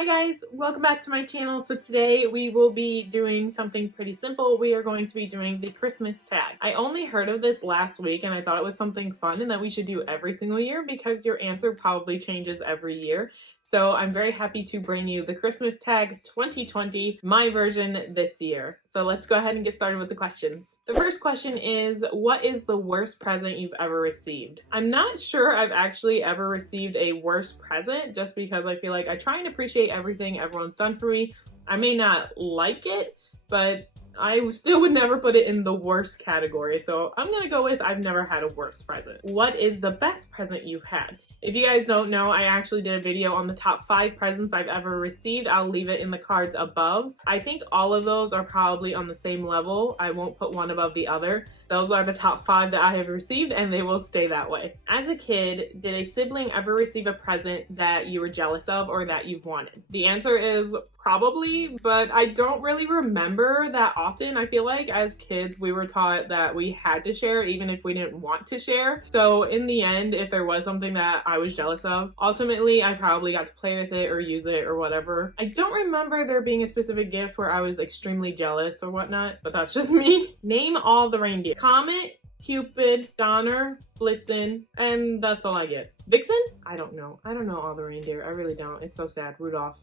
Hi guys, welcome back to my channel. So today we will be doing something pretty simple. We are going to be doing the Christmas tag. I only heard of this last week and I thought it was something fun and that we should do every single year because your answer probably changes every year. So I'm very happy to bring you the Christmas tag 2020, my version this year. So let's go ahead and get started with the questions. The first question is, what is the worst present you've ever received? I'm not sure I've actually ever received a worst present just because I feel like I try and appreciate everything everyone's done for me. I may not like it, but I still would never put it in the worst category. So I'm gonna go with I've never had a worst present. What is the best present you've had? If you guys don't know, I actually did a video on the top 5 presents I've ever received. I'll leave it in the cards above. I think all of those are probably on the same level. I won't put one above the other. Those are the top 5 that I have received and they will stay that way. As a kid, did a sibling ever receive a present that you were jealous of or that you've wanted? The answer is probably, but I don't really remember that often. I feel like as kids, we were taught that we had to share even if we didn't want to share. So in the end, if there was something that I was jealous of, ultimately I probably got to play with it or use it or whatever. I don't remember there being a specific gift where I was extremely jealous or whatnot, but that's just me. Name all the reindeer. Comet, Cupid, Donner, Blitzen, and that's all I get. Vixen? I don't know. I don't know all the reindeer. I really don't. It's so sad. Rudolph.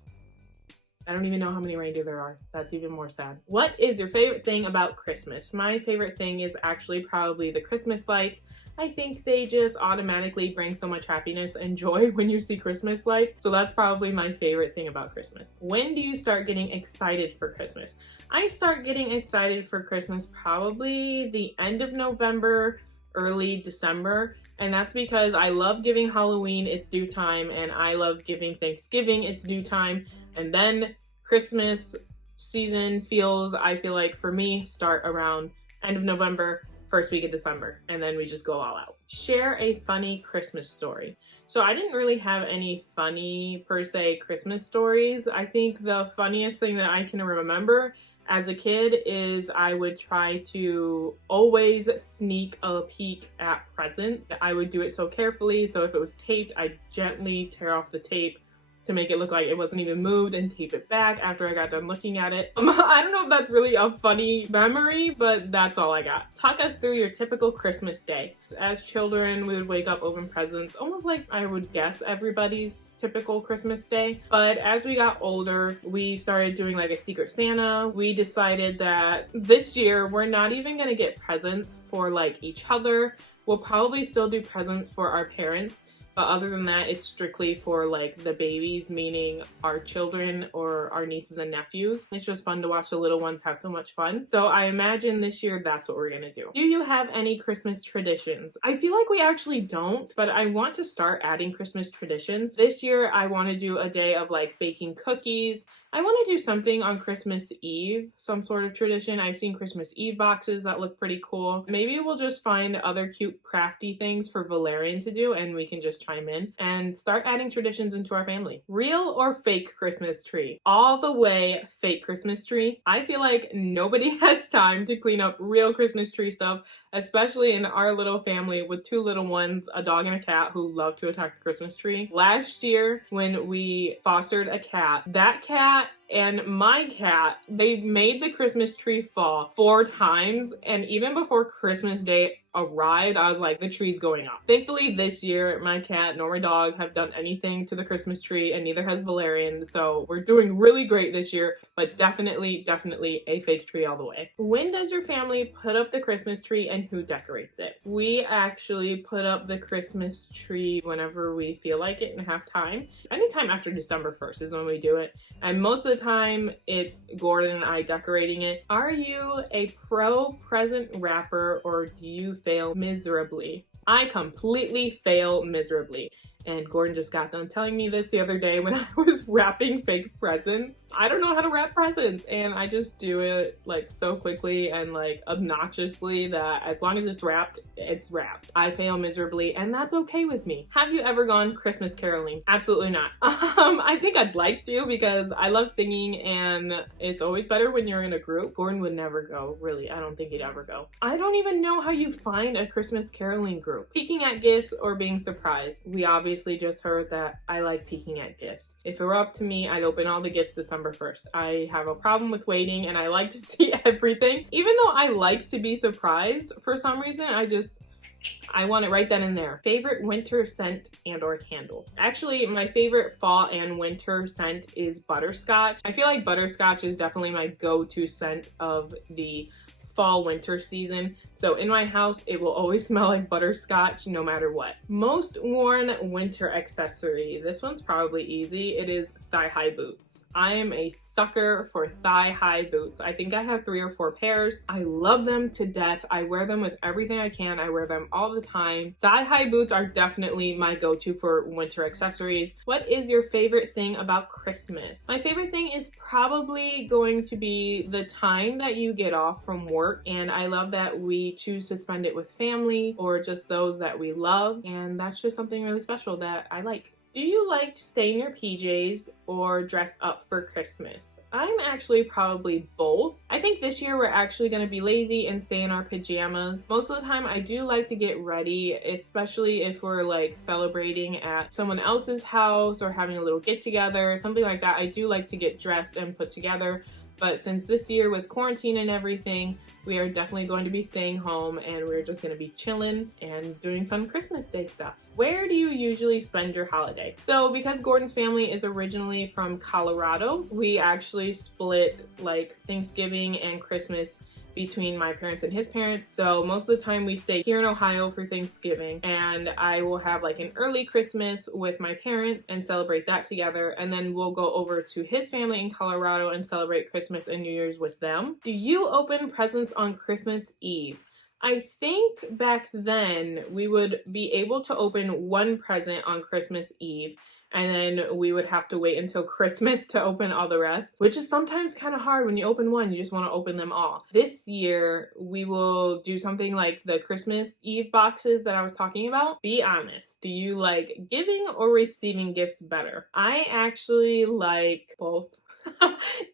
I don't even know how many reindeer there are. That's even more sad. What is your favorite thing about Christmas? My favorite thing is actually probably the Christmas lights. I think they just automatically bring so much happiness and joy when you see Christmas lights. So that's probably my favorite thing about Christmas. When do you start getting excited for Christmas? I start getting excited for Christmas probably the end of November, early December. And that's because I love giving Halloween its due time and I love giving Thanksgiving its due time. And then Christmas season I feel like for me, start around end of November, first week of December, and then we just go all out. Share a funny Christmas story. So I didn't really have any funny, per se, Christmas stories. I think the funniest thing that I can remember as a kid is I would try to always sneak a peek at presents. I would do it so carefully, so if it was taped, I'd gently tear off the tape to make it look like it wasn't even moved and tape it back after I got done looking at it. I don't know if that's really a funny memory, but that's all I got. Talk us through your typical Christmas day. As children, we would wake up, open presents, almost like I would guess everybody's typical Christmas day. But as we got older, we started doing like a Secret Santa. We decided that this year we're not even gonna get presents for like each other. We'll probably still do presents for our parents. But other than that, it's strictly for like the babies, meaning our children or our nieces and nephews. It's just fun to watch the little ones have so much fun. So I imagine this year that's what we're gonna do. Do you have any Christmas traditions? I feel like we actually don't, but I want to start adding Christmas traditions. This year, I want to do a day of like baking cookies. I want to do something on Christmas Eve, some sort of tradition. I've seen Christmas Eve boxes that look pretty cool. Maybe we'll just find other cute crafty things for Valerian to do and we can just chime in and start adding traditions into our family. Real or fake Christmas tree? All the way fake Christmas tree. I feel like nobody has time to clean up real Christmas tree stuff, especially in our little family with 2 little ones, a dog and a cat who love to attack the Christmas tree. Last year when we fostered a cat, that cat and my cat, they made the Christmas tree fall 4 times, and even before Christmas Day arrived, I was like, the tree's going up. Thankfully this year, my cat nor my dog have done anything to the Christmas tree, and neither has Valerian, so we're doing really great this year, but definitely a fake tree all the way. When does your family put up the Christmas tree and who decorates it? We actually put up the Christmas tree whenever we feel like it and have time. Anytime after December 1st is when we do it, and most of the time it's Gordon and I decorating it. Are you a pro present wrapper or do you fail miserably? I completely fail miserably. And Gordon just got done telling me this the other day when I was wrapping fake presents. I don't know how to wrap presents and I just do it like so quickly and like obnoxiously that as long as it's wrapped, it's wrapped. I fail miserably and that's okay with me. Have you ever gone Christmas caroling? Absolutely not. I think I'd like to because I love singing and it's always better when you're in a group. Gordon would never go, really. I don't think he'd ever go. I don't even know how you find a Christmas caroling group. Peeking at gifts or being surprised. We obviously obviously just heard that I like peeking at gifts. If it were up to me, I'd open all the gifts December 1st. I have a problem with waiting and I like to see everything. Even though I like to be surprised for some reason, I want it right then and there. Favorite winter scent and or candle. Actually, my favorite fall and winter scent is butterscotch. I feel like butterscotch is definitely my go-to scent of the fall winter season. So in my house, it will always smell like butterscotch no matter what. Most worn winter accessory. This one's probably easy. It is thigh-high boots. I am a sucker for thigh-high boots. I think I have 3 or 4 pairs. I love them to death. I wear them with everything I can. I wear them all the time. Thigh-high boots are definitely my go-to for winter accessories. What is your favorite thing about Christmas? My favorite thing is probably going to be the time that you get off from work, and I love that we choose to spend it with family or just those that we love, and that's just something really special that I like. Do you like to stay in your PJs or dress up for Christmas? I'm actually probably both. I think this year we're actually going to be lazy and stay in our pajamas. Most of the time I do like to get ready, especially if we're like celebrating at someone else's house or having a little get together, something like that. I do like to get dressed and put together. But since this year with quarantine and everything, we are definitely going to be staying home and we're just going to be chilling and doing fun Christmas Day stuff. Where do you usually spend your holiday? So because Gordon's family is originally from Colorado, we actually split like Thanksgiving and Christmas between my parents and his parents. So most of the time we stay here in Ohio for Thanksgiving, and I will have like an early Christmas with my parents and celebrate that together, and then we'll go over to his family in Colorado and celebrate Christmas and New Year's with them. Do you open presents on Christmas Eve? I think back then we would be able to open one present on Christmas Eve, and then we would have to wait until Christmas to open all the rest, which is sometimes kind of hard. When you open one, you just want to open them all. This year, we will do something like the Christmas Eve boxes that I was talking about. Be honest, do you like giving or receiving gifts better? I actually like both.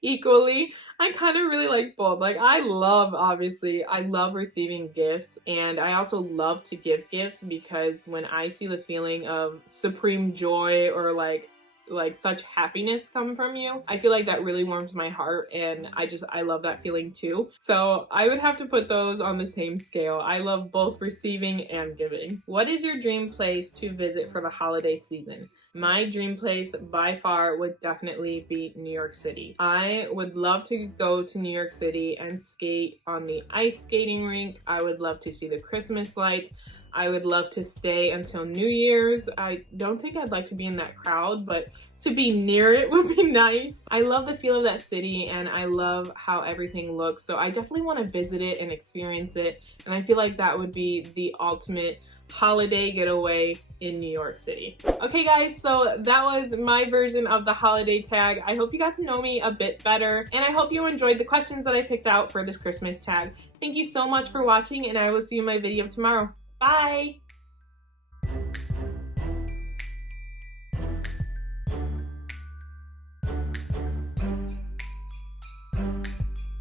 Equally. I kind of really like both. Like I love receiving gifts, and I also love to give gifts because when I see the feeling of supreme joy or like such happiness come from you, I feel like that really warms my heart, and I love that feeling too. So I would have to put those on the same scale. I love both receiving and giving. What is your dream place to visit for the holiday season? My dream place by far would definitely be New York City. I would love to go to New York City and skate on the ice skating rink. I would love to see the Christmas lights. I would love to stay until New Year's. I don't think I'd like to be in that crowd, but to be near it would be nice. I love the feel of that city, and I love how everything looks. So I definitely want to visit it and experience it. And I feel like that would be the ultimate holiday getaway in New York City. Okay guys, so that was my version of the holiday tag. I hope you got to know me a bit better, and I hope you enjoyed the questions that I picked out for this Christmas tag. Thank you so much for watching, and I will see you in my video tomorrow. Bye!